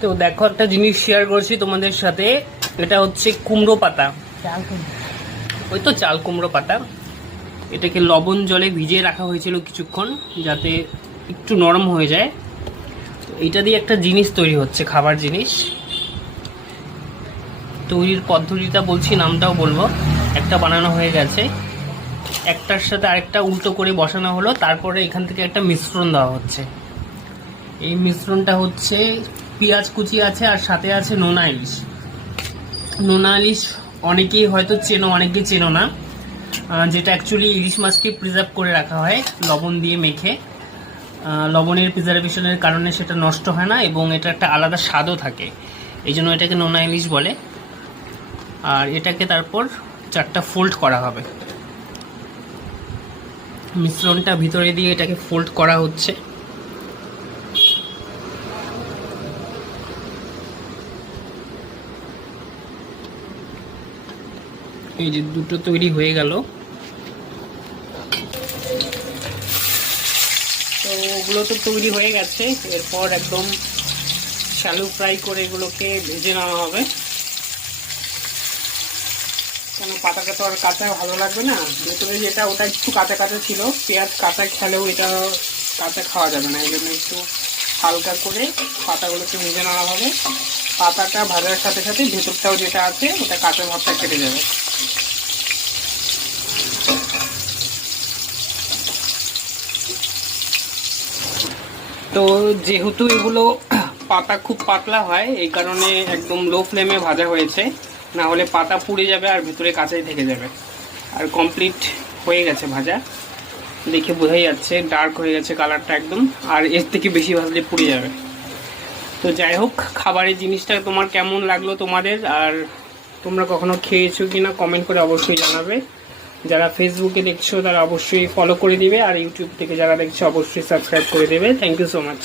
তো দেখো একটা জিনিস শেয়ার করছি তোমাদের সাথে, এটা হচ্ছে কুমড়ো পাতা, ওই তো চাল কুমড়ো পাতা। এটাকে লবণ জলে ভিজিয়ে রাখা হয়েছিল কিছুক্ষণ, যাতে একটু নরম হয়ে যায়। তো এটা দিয়ে একটা জিনিস তৈরি হচ্ছে, খাবার জিনিস তৈরির পদ্ধতিটা বলছি, নামটাও বলবো। একটা বানানো হয়ে গেছে, একটার সাথে আরেকটা উল্টো করে বসানো হলো, তারপরে এখান থেকে একটা মিশ্রণ দেওয়া হচ্ছে। এই মিশ্রণটা হচ্ছে পেঁয়াজ কুচি আছে, আর সাথে আছে নোনা ইলিশ। নোনা ইলিশ অনেকেই হয়তো চেনো, অনেকেই চেনো না, যেটা অ্যাকচুয়ালি ইলিশ মাছকে প্রিজার্ভ করে রাখা হয় লবণ দিয়ে মেখে। লবণের প্রিজার্ভেশনের কারণে সেটা নষ্ট হয় না, এবং এটা একটা আলাদা স্বাদও থাকে, এই জন্য এটাকে নোনা ইলিশ বলে। আর এটাকে তারপর 4টা ফোল্ড করা হবে, মিশ্রণটা ভিতরে দিয়ে এটাকে ফোল্ড করা হচ্ছে। এই যে দুটো তৈরি হয়ে গেল। তো ওগুলো তো তৈরি হয়ে গেছে, এরপর একদম শ্যালো ফ্রাই করে এগুলোকে ভেজে নেওয়া হবে। কেন পাতাটা তো আর কাঁচা ভালো লাগবে না, ভেতরে যেটা ওটা একটু কাঁচা কাঁচা ছিল, পেঁয়াজ কাঁচা খেলেও এটা কাঁচা খাওয়া যাবে না, এই জন্য একটু হালকা করে পাতাগুলোকে ভেজে নেওয়া হবে। পাতাটা ভাজার সাথে সাথে ভেতরটাও যেটা আছে ওটা কাঁচা ভাবটা কেটে যাবে। তো যেহেতু এগুলো পাতা খুব পাতলা হয়, এই কারণে একদম লো ফ্লেমে ভাজা হয়েছে, না হলে পাতা পুড়ে যাবে আর ভেতরে কাঁচাই থেকে যাবে। আর কমপ্লিট হয়ে গেছে ভাজা, দেখে বোঝাই যাচ্ছে ডার্ক হয়ে গেছে কালারটা একদম, আর এর থেকে বেশি ভাজলে পুড়ে যাবে। তো যাই হোক, খাবারের জিনিসটা তোমার কেমন লাগলো তোমাদের, আর তোমরা কখনো খেয়েছো কিনা কমেন্ট করে অবশ্যই জানাবে। যারা ফেসবুকে দেখছো তারা অবশ্যই ফলো করে দিবে, আর ইউটিউব থেকে যারা দেখছো অবশ্যই সাবস্ক্রাইব করে দেবে। Thank you so much.